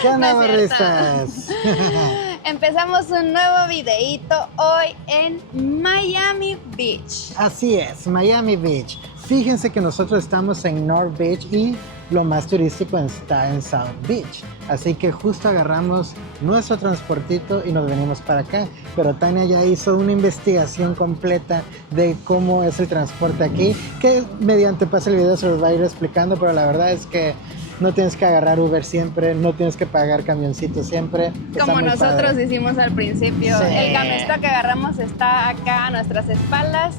¿Qué onda, No es cierto. borristas? Empezamos un nuevo videíto hoy en Miami Beach. Así es, Miami Beach. Fíjense que nosotros estamos en North Beach y lo más turístico está en South Beach. Así que justo agarramos nuestro transportito y nos venimos para acá. Pero Tania ya hizo una investigación completa de cómo es el transporte aquí, que mediante pasa el video se los va a ir explicando, pero la verdad es que no tienes que agarrar Uber siempre, no tienes que pagar camioncito siempre. Está Como muy nosotros padre. hicimos al principio. Sí. El camioncito que agarramos está acá a nuestras espaldas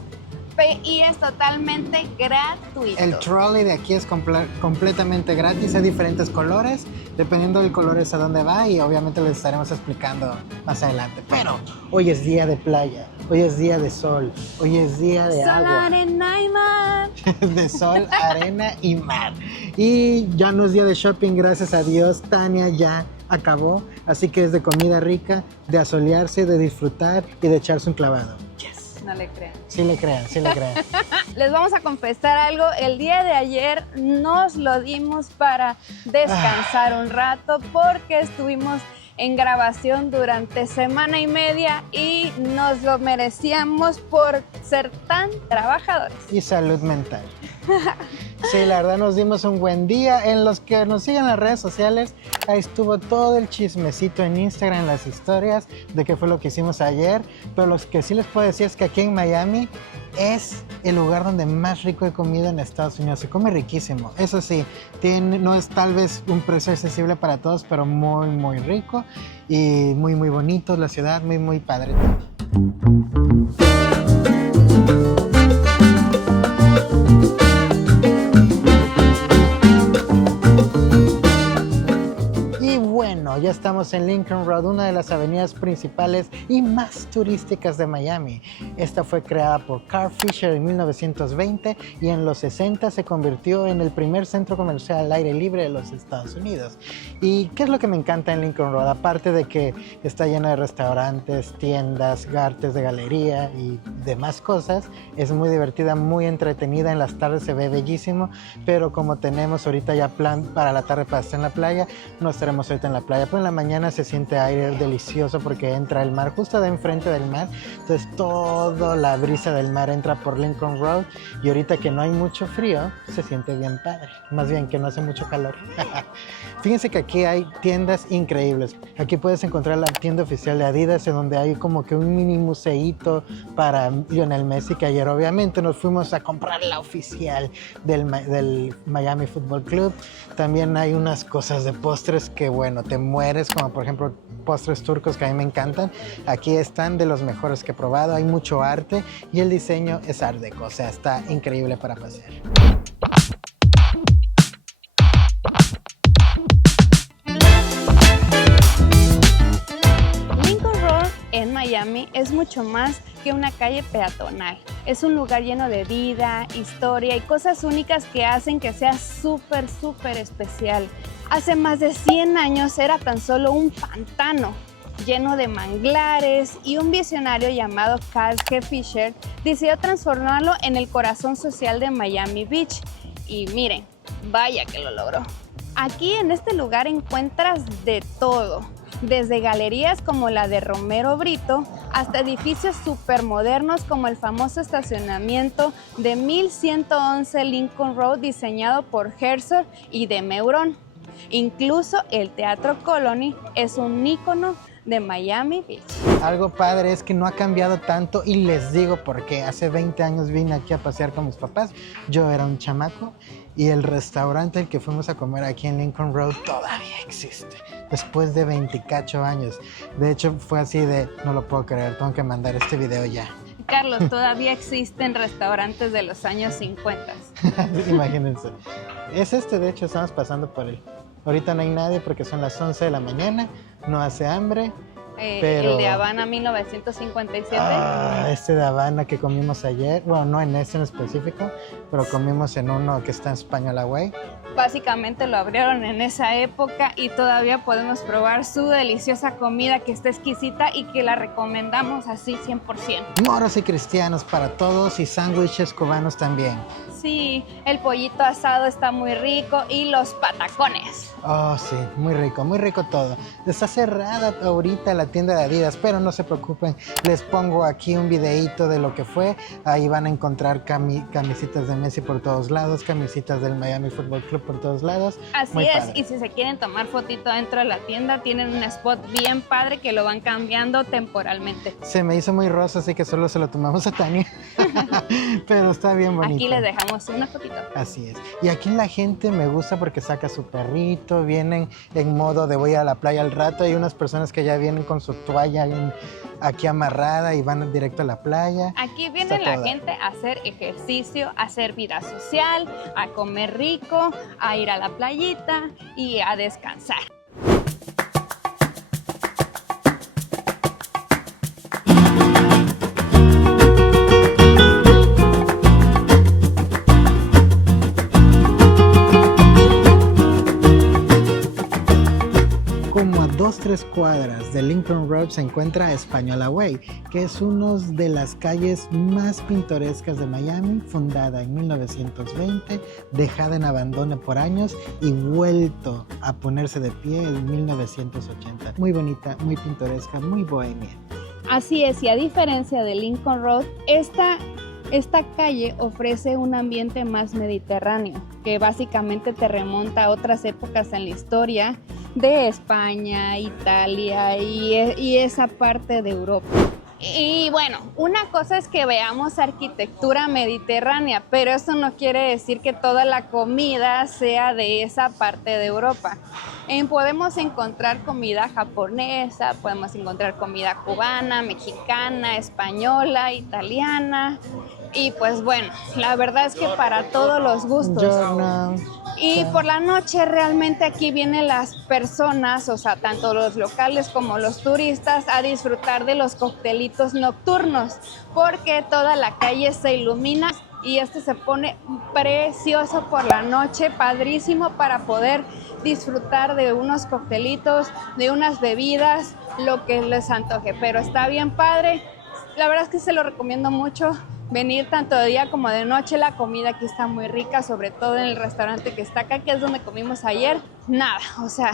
y es totalmente gratuito. El trolley de aquí es completamente gratis, hay diferentes colores, dependiendo del color es a dónde va y obviamente les estaremos explicando más adelante. Pero hoy es día de playa, hoy es día de sol, hoy es día de Sol, agua, arena y mar. de sol, arena y mar. Y ya no es día de shopping, gracias a Dios, Tania ya acabó, así que es de comida rica, de asolearse, de disfrutar y de echarse un clavado. No le crean. Sí le crean, sí le crean. Les vamos a confesar algo. El día de ayer nos lo dimos para descansar un rato porque estuvimos en grabación durante semana y media y nos lo merecíamos por ser tan trabajadores. Y salud mental. Sí, la verdad nos dimos un buen día. En los que nos siguen en las redes sociales, ahí estuvo todo el chismecito en Instagram, en las historias de qué fue lo que hicimos ayer. Pero lo que sí les puedo decir es que aquí en Miami es el lugar donde más rico he comido en Estados Unidos. Se come riquísimo. Eso sí, no es tal vez un precio accesible para todos, pero muy, muy rico y muy, muy bonito. La ciudad, muy, muy padre. Ya estamos en Lincoln Road, una de las avenidas principales y más turísticas de Miami. Esta fue creada por Carl Fisher en 1920 y en los 60 se convirtió en el primer centro comercial al aire libre de los Estados Unidos. ¿Y qué es lo que me encanta en Lincoln Road? Aparte de que está lleno de restaurantes, tiendas, artes de galería y demás cosas, es muy divertida, muy entretenida. En las tardes se ve bellísimo, pero como tenemos ahorita ya plan para la tarde para estar en la playa, no estaremos ahorita en la playa. Pero en la mañana se siente aire delicioso porque entra el mar justo de enfrente del mar, entonces toda la brisa del mar entra por Lincoln Road y ahorita que no hay mucho frío se siente bien padre, más bien que no hace mucho calor. Fíjense que aquí hay tiendas increíbles. Aquí puedes encontrar la tienda oficial de Adidas, en donde hay como que un mini museíto para Lionel Messi, que ayer obviamente nos fuimos a comprar la oficial del Miami Football Club. También hay unas cosas de postres que bueno, te mueres, como por ejemplo postres turcos que a mí me encantan. Aquí están de los mejores que he probado, hay mucho arte y el diseño es art deco, o sea, está increíble para pasear. Lincoln Road en Miami es mucho más que una calle peatonal. Es un lugar lleno de vida, historia y cosas únicas que hacen que sea súper, súper especial. Hace más de 100 años era tan solo un pantano lleno de manglares y un visionario llamado Carl G. Fisher decidió transformarlo en el corazón social de Miami Beach. Y miren, vaya que lo logró. Aquí en este lugar encuentras de todo, desde galerías como la de Romero Britto hasta edificios supermodernos como el famoso estacionamiento de 1111 Lincoln Road diseñado por Herzog y de Meuron. Incluso el Teatro Colony es un ícono de Miami Beach. Algo padre es que no ha cambiado tanto y les digo porque hace 20 años vine aquí a pasear con mis papás, yo era un chamaco y el restaurante al que fuimos a comer aquí en Lincoln Road todavía existe, después de 28 años. De hecho fue así de, no lo puedo creer, tengo que mandar este video ya. Carlos, todavía existen restaurantes de los años 50. Imagínense. Es de hecho, estamos pasando por él. Ahorita no hay nadie porque son las 11 de la mañana, no hace hambre Pero el de Habana 1957. este de Habana que comimos ayer, bueno, no en este en específico, pero comimos en uno que está en Española Way. Básicamente lo abrieron en esa época y todavía podemos probar su deliciosa comida que está exquisita y que la recomendamos así 100%. Moros y cristianos para todos y sándwiches cubanos también. Sí, el pollito asado está muy rico y los patacones. Oh, sí, muy rico todo. Está cerrada ahorita la tienda de Adidas, pero no se preocupen, les pongo aquí un videíto de lo que fue. Ahí van a encontrar camisitas de Messi por todos lados, camisitas del Miami Football Club por todos lados. Así Muy es, padre. y si se quieren tomar fotito dentro de la tienda, tienen un spot bien padre que lo van cambiando temporalmente. Se me hizo muy rosa, así que solo se lo tomamos a Tania. Pero está bien bonito. Aquí les dejamos una fotito. Así es. Y aquí la gente me gusta porque saca su perrito, vienen en modo de voy a la playa al rato. Hay unas personas que ya vienen con su toalla aquí amarrada y van directo a la playa. Aquí viene Está la toda. gente a hacer ejercicio, a hacer vida social, a comer rico, a ir a la playita y a descansar. Como a 2-3 cuadras de Lincoln Road se encuentra Española Way, que es una de las calles más pintorescas de Miami, fundada en 1920, dejada en abandono por años y vuelto a ponerse de pie en 1980. Muy bonita, muy pintoresca, muy bohemia. Así es, y a diferencia de Lincoln Road, esta calle ofrece un ambiente más mediterráneo, que básicamente te remonta a otras épocas en la historia de España, Italia y esa parte de Europa. Y bueno, una cosa es que veamos arquitectura mediterránea, pero eso no quiere decir que toda la comida sea de esa parte de Europa. Podemos encontrar comida japonesa, podemos encontrar comida cubana, mexicana, española, italiana. Y pues bueno, la verdad es que para todos los gustos. Y por la noche realmente aquí vienen las personas, o sea, tanto los locales como los turistas, a disfrutar de los coctelitos nocturnos, porque toda la calle se ilumina y se pone precioso por la noche, padrísimo para poder disfrutar de unos coctelitos, de unas bebidas, lo que les antoje, pero está bien padre. La verdad es que se lo recomiendo mucho. Venir tanto de día como de noche, la comida aquí está muy rica, sobre todo en el restaurante que está acá, que es donde comimos ayer. Nada, o sea,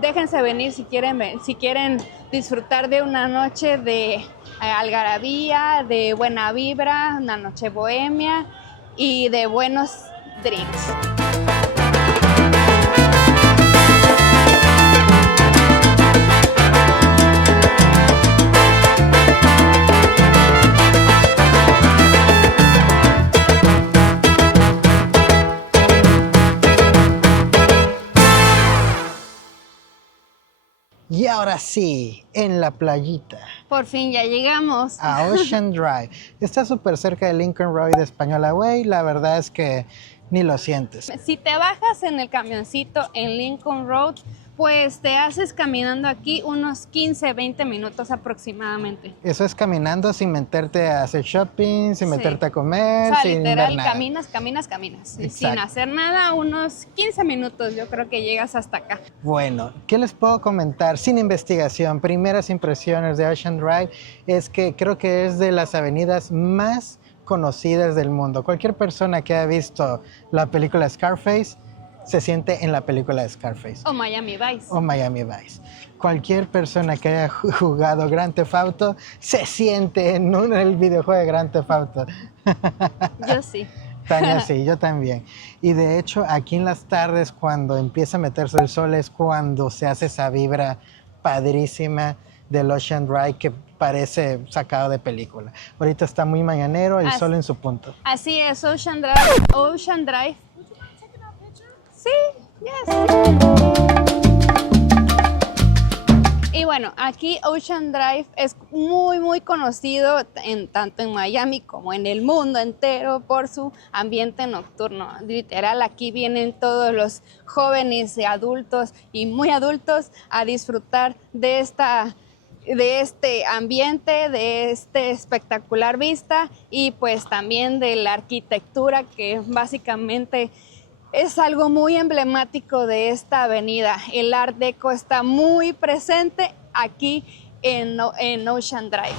déjense venir si quieren disfrutar de una noche de algarabía, de buena vibra, una noche bohemia y de buenos drinks. Y ahora sí, en la playita, Por fin ya llegamos. a Ocean Drive. Está súper cerca de Lincoln Road y de Española Way. La verdad es que ni lo sientes. Si te bajas en el camioncito en Lincoln Road, pues te haces caminando aquí unos 15-20 minutos aproximadamente. Eso es caminando sin meterte a hacer shopping, sin Sí. meterte a comer, O sea, sin literal, ver nada. caminas. Sin Exacto. hacer nada, unos 15 minutos yo creo que llegas hasta acá. Bueno, ¿qué les puedo comentar? Sin investigación, primeras impresiones de Ocean Drive es que creo que es de las avenidas más conocidas del mundo. Cualquier persona que ha visto la película Scarface se siente en la película de Scarface. O Miami Vice. O Miami Vice. Cualquier persona que haya jugado Grand Theft Auto se siente en el videojuego de Grand Theft Auto. Yo sí. Tania, sí, yo también. Y de hecho, aquí en las tardes, cuando empieza a meterse el sol, es cuando se hace esa vibra padrísima del Ocean Drive que parece sacado de película. Ahorita está muy mañanero, el sol en su punto. Así es, Ocean Drive. Ocean Drive. Sí, yes. Y bueno, aquí Ocean Drive es muy conocido tanto en Miami como en el mundo entero por su ambiente nocturno. Literal, aquí vienen todos los jóvenes y adultos y muy adultos a disfrutar de esta de este ambiente, de este espectacular vista y pues también de la arquitectura que básicamente es algo muy emblemático de esta avenida. El Art Deco está muy presente aquí en Ocean Drive.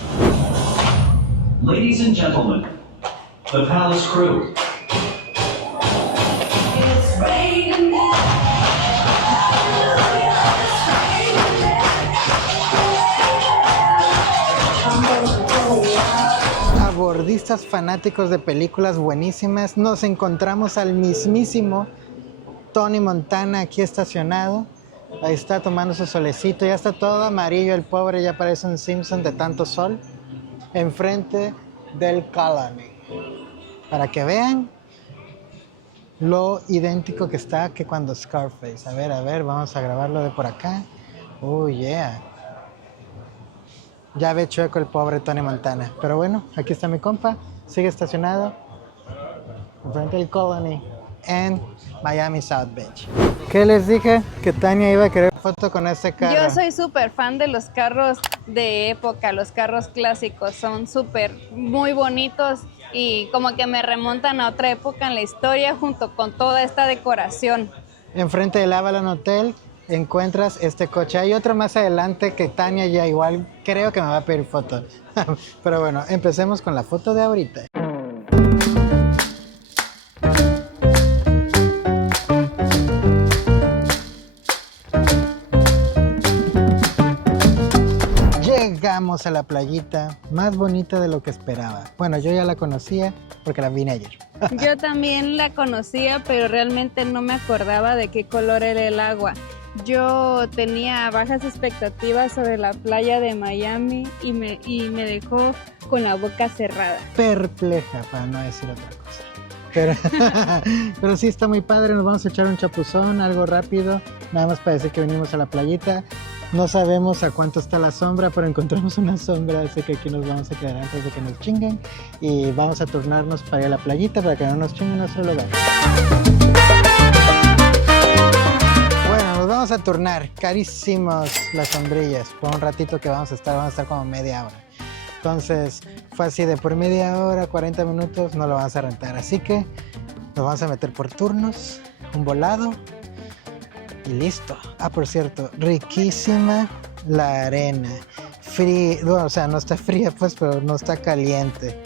Ladies and gentlemen, the Palace crew. It's raining. Abordistas fanáticos de películas buenísimas, nos encontramos al mismísimo Tony Montana aquí estacionado. Ahí está tomando su solecito, ya está todo amarillo el pobre, ya parece un Simpson de tanto sol. Enfrente del Colony, para que vean lo idéntico que está que cuando Scarface. A ver, vamos a grabarlo de por acá. Oh yeah. Ya ve chueco el pobre Tony Montana. Pero bueno, aquí está mi compa. Sigue estacionado enfrente del Colony en Miami South Beach. ¿Qué les dije? Que Tania iba a querer foto con este carro. Yo soy súper fan de los carros de época, los carros clásicos. Son súper, muy bonitos y como que me remontan a otra época en la historia junto con toda esta decoración. Enfrente del Avalon Hotel encuentras este coche. Hay otro más adelante que Tania ya igual creo que me va a pedir fotos. Pero bueno, empecemos con la foto de ahorita. Llegamos a la playita más bonita de lo que esperaba. Bueno, yo ya la conocía porque la vine ayer. Yo también la conocía, pero realmente no me acordaba de qué color era el agua. Yo tenía bajas expectativas sobre la playa de Miami y me dejó con la boca cerrada. Perpleja, para no decir otra cosa. Pero sí está muy padre, nos vamos a echar un chapuzón, algo rápido, nada más para decir que venimos a la playita. No sabemos a cuánto está la sombra, pero encontramos una sombra, así que aquí nos vamos a quedar antes de que nos chinguen. Y vamos a turnarnos para ir a la playita para que no nos chinguen nuestro lugar. Bueno, nos vamos a turnar, carísimos las sombrillas, por un ratito que vamos a estar como media hora. Entonces fue así de por media hora, 40 minutos, no lo vamos a rentar. Así que nos vamos a meter por turnos, un volado y listo. Ah, por cierto, riquísima la arena. Fría, bueno, o sea, no está fría pues, pero no está caliente.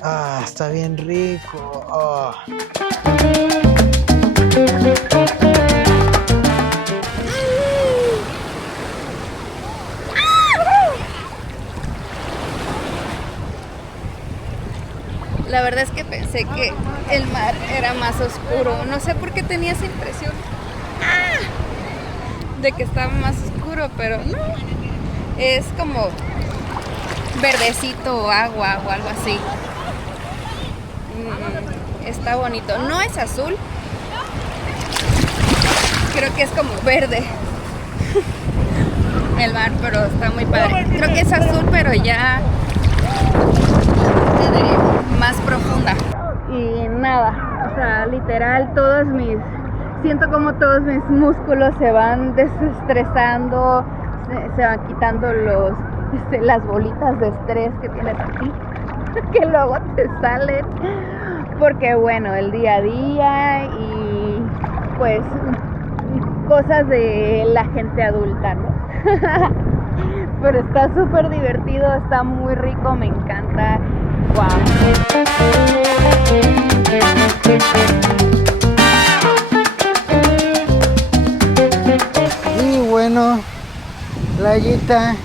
Ah, está bien rico. Oh. La verdad es que pensé que el mar era más oscuro. No sé por qué tenía esa impresión de que estaba más oscuro, pero no. Es como verdecito o agua o algo así. Está bonito. No es azul. Creo que es como verde el mar, pero está muy padre. Creo que es azul, pero ya más profunda. Y nada, o sea, literal siento como todos mis músculos se van desestresando, se van quitando las bolitas de estrés que tienes aquí, que luego te salen, porque bueno, el día a día y pues cosas de la gente adulta, ¿no? Pero está súper divertido, está muy rico, me encanta. Wow. Y bueno, playita,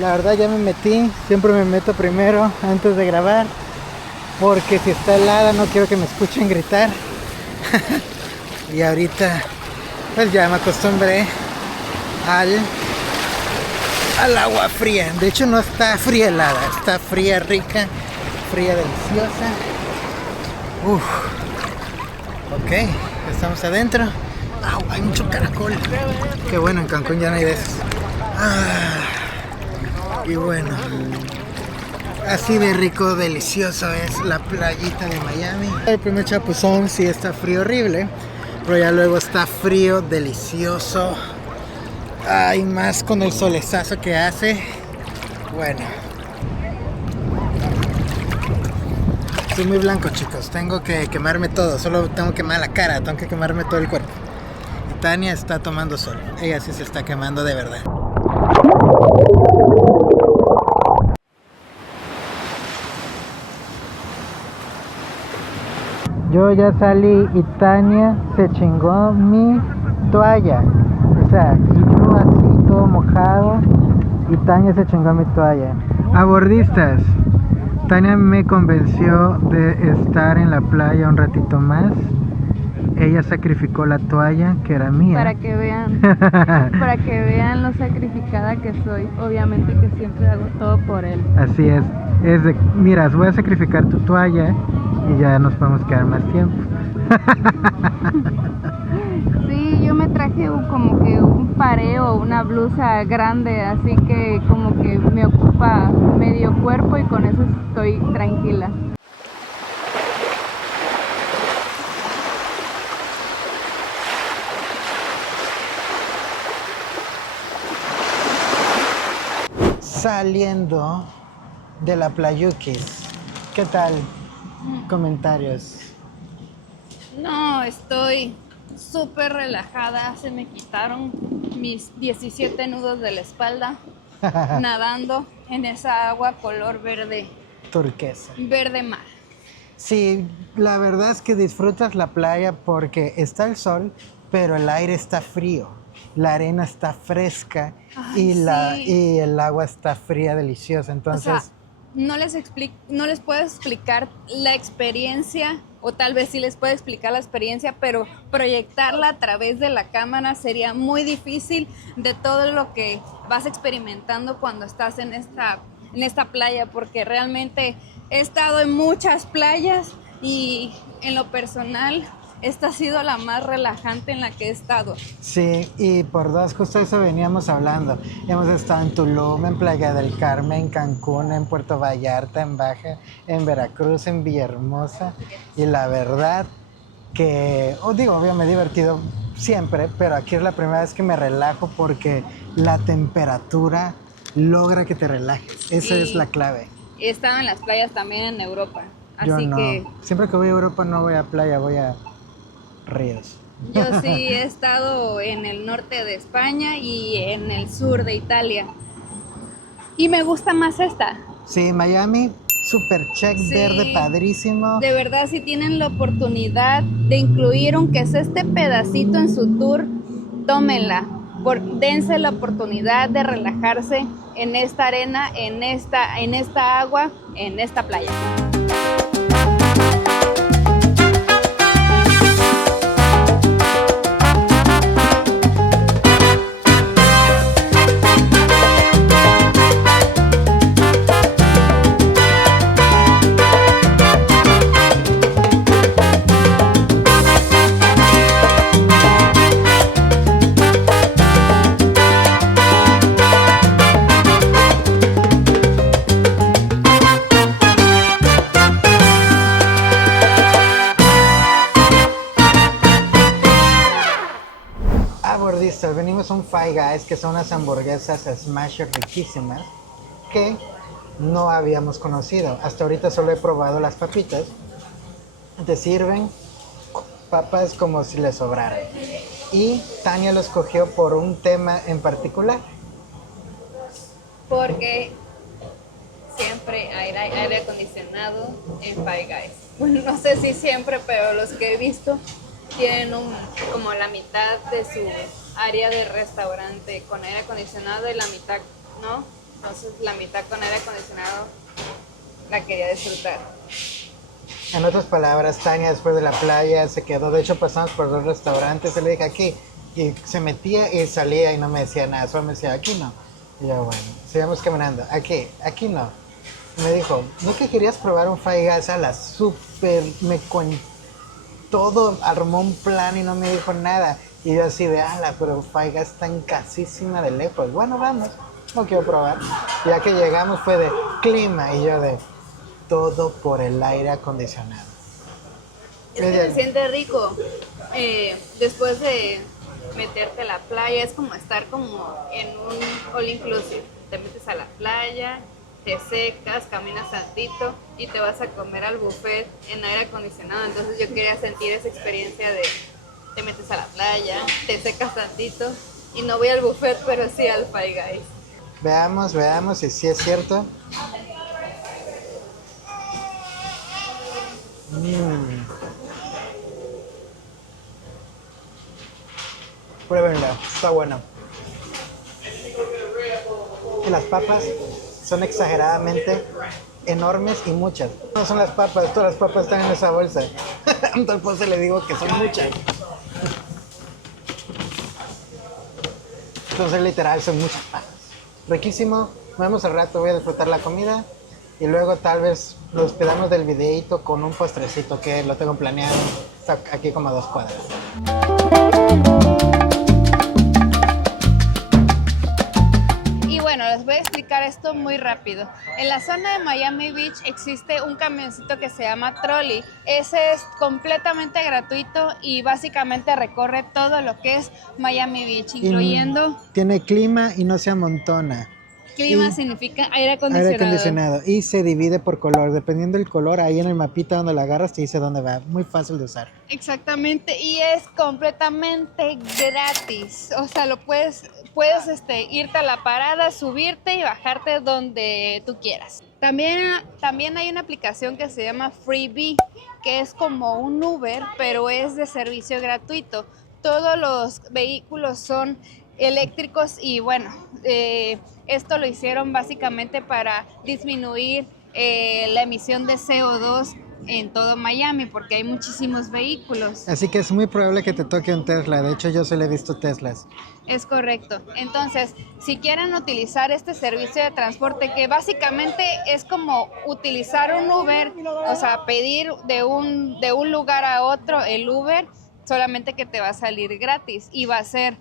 la verdad ya me metí, siempre me meto primero antes de grabar, porque si está helada no quiero que me escuchen gritar. Y ahorita pues ya me acostumbré al agua fría. De hecho no está fría helada, está fría rica, fría deliciosa. Ok, estamos adentro. Hay mucho caracol. Qué bueno, en Cancún ya no hay de esos. Y bueno, así de rico, delicioso es la playita de Miami. El primer chapuzón sí está frío horrible, pero ya luego está frío, delicioso. Ay, más con el solezazo que hace. Bueno. Estoy muy blanco, chicos. Tengo que quemarme todo. Solo tengo que quemar la cara. Tengo que quemarme todo el cuerpo. Y Tania está tomando sol. Ella sí se está quemando de verdad. Yo ya salí y Tania se chingó mi toalla. O sea, y yo así todo mojado y Tania se chingó mi toalla. Abordistas, Tania me convenció de estar en la playa un ratito más. Ella sacrificó la toalla que era mía. Para que vean lo sacrificada que soy. Obviamente que siempre hago todo por él. Así es. Es de, mira, voy a sacrificar tu toalla y ya nos podemos quedar más tiempo. Sí, yo me traje como que un pareo, una blusa grande, así que como que me ocupa medio cuerpo y con eso estoy tranquila. Saliendo de la Playukis. ¿Qué tal? Comentarios. No, estoy súper relajada, se me quitaron mis 17 nudos de la espalda nadando en esa agua color verde, Turquesa. verde mar. Sí, la verdad es que disfrutas la playa porque está el sol, pero el aire está frío, la arena está fresca. Ay, sí. Y el agua está fría, deliciosa. Entonces, O sea, no les puedo explicar la experiencia, o tal vez sí les puedo explicar la experiencia, pero proyectarla a través de la cámara sería muy difícil de todo lo que vas experimentando cuando estás en esta playa, porque realmente he estado en muchas playas y en lo personal esta ha sido la más relajante en la que he estado. sí, y por dos, justo eso veníamos hablando. Hemos estado en Tulum, en Playa del Carmen, en Cancún, en Puerto Vallarta, en Baja, en Veracruz, en Villahermosa. Y la verdad que, obvio, me he divertido siempre, pero aquí es la primera vez que me relajo porque la temperatura logra que te relajes. Esa es la clave. He estado en las playas también en Europa, Yo así no. que Siempre que voy a Europa no voy a playa, voy a ríos. yo sí he estado en el norte de España y en el sur de Italia. Y me gusta más esta. Sí, Miami, super check, Sí. verde, padrísimo. De verdad, si tienen la oportunidad de incluir aunque sea este pedacito en su tour, tómenla. Dense la oportunidad de relajarse en esta arena, en esta agua, en esta playa. Abordistas, venimos a un Five Guys, que son unas hamburguesas smash riquísimas que no habíamos conocido. Hasta ahorita solo he probado las papitas. Te sirven papas como si les sobraran. Y Tania lo escogió por un tema en particular. Porque siempre hay aire acondicionado en Five Guys. Bueno, no sé si siempre, pero los que he visto tienen como la mitad de su área de restaurante con aire acondicionado y la mitad no. Entonces la mitad con aire acondicionado la quería disfrutar. En otras palabras, Tania después de la playa se quedó. De hecho, pasamos por dos restaurantes y le dije aquí. Y se metía y salía y no me decía nada. Solo me decía, aquí no. Y yo, bueno, sigamos caminando. Aquí no. Y me dijo, ¿no que querías probar un Five Guys? A la súper, todo armó un plan y no me dijo nada. Y yo así de, pero Five Guys está en casísima de lejos. Bueno, vamos, no quiero probar. Ya que llegamos fue de clima y yo de, todo por el aire acondicionado. Es que se siente rico después de meterte a la playa, es como estar como en un all inclusive. Te metes a la playa, te secas, caminas tantito y te vas a comer al buffet en aire acondicionado. Entonces yo quería sentir esa experiencia de te metes a la playa, te secas tantito y no voy al buffet, pero sí al Five Guys. Veamos si sí es cierto. Pruébenlo, está bueno. Y las papas son exageradamente enormes y muchas. No son las papas, todas las papas están en esa bolsa. Entonces le digo que son muchas. Entonces literal son muchas papas. Riquísimo. Nos vemos al rato, voy a disfrutar la comida. Y luego tal vez nos despedamos del videito con un postrecito que lo tengo planeado. Está aquí como a 2 cuadras. Y bueno, les voy a explicar esto muy rápido. En la zona de Miami Beach existe un camioncito que se llama Trolley. Ese es completamente gratuito y básicamente recorre todo lo que es Miami Beach, incluyendo... Tiene clima y no se amontona. Clima Y significa aire acondicionado. aire acondicionado. Y se divide por color. Dependiendo del color, ahí en el mapita donde la agarras te dice dónde va. Muy fácil de usar. Exactamente, y es completamente gratis. O sea, puedes irte a la parada, subirte y bajarte donde tú quieras. También hay una aplicación que se llama Freebie, que es como un Uber, pero es de servicio gratuito. Todos los vehículos son eléctricos y bueno, esto lo hicieron básicamente para disminuir la emisión de CO2 en todo Miami, porque hay muchísimos vehículos. Así que es muy probable que te toque un Tesla. De hecho, yo se le he visto Teslas. Es correcto. Entonces, si quieren utilizar este servicio de transporte, que básicamente es como utilizar un Uber, o sea, pedir de un lugar a otro el Uber, solamente que te va a salir gratis y va a ser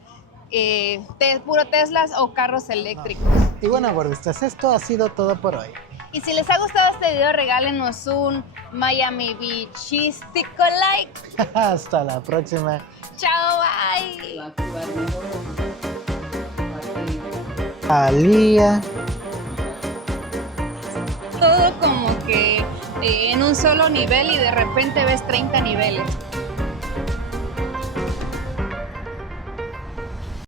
puro Teslas o carros eléctricos. Y bueno, gordistas, esto ha sido todo por hoy. Y si les ha gustado este video, regálenos un Miami Beachístico like. Hasta la próxima. Chao, bye. Alía. Todo como que en un solo nivel y de repente ves 30 niveles.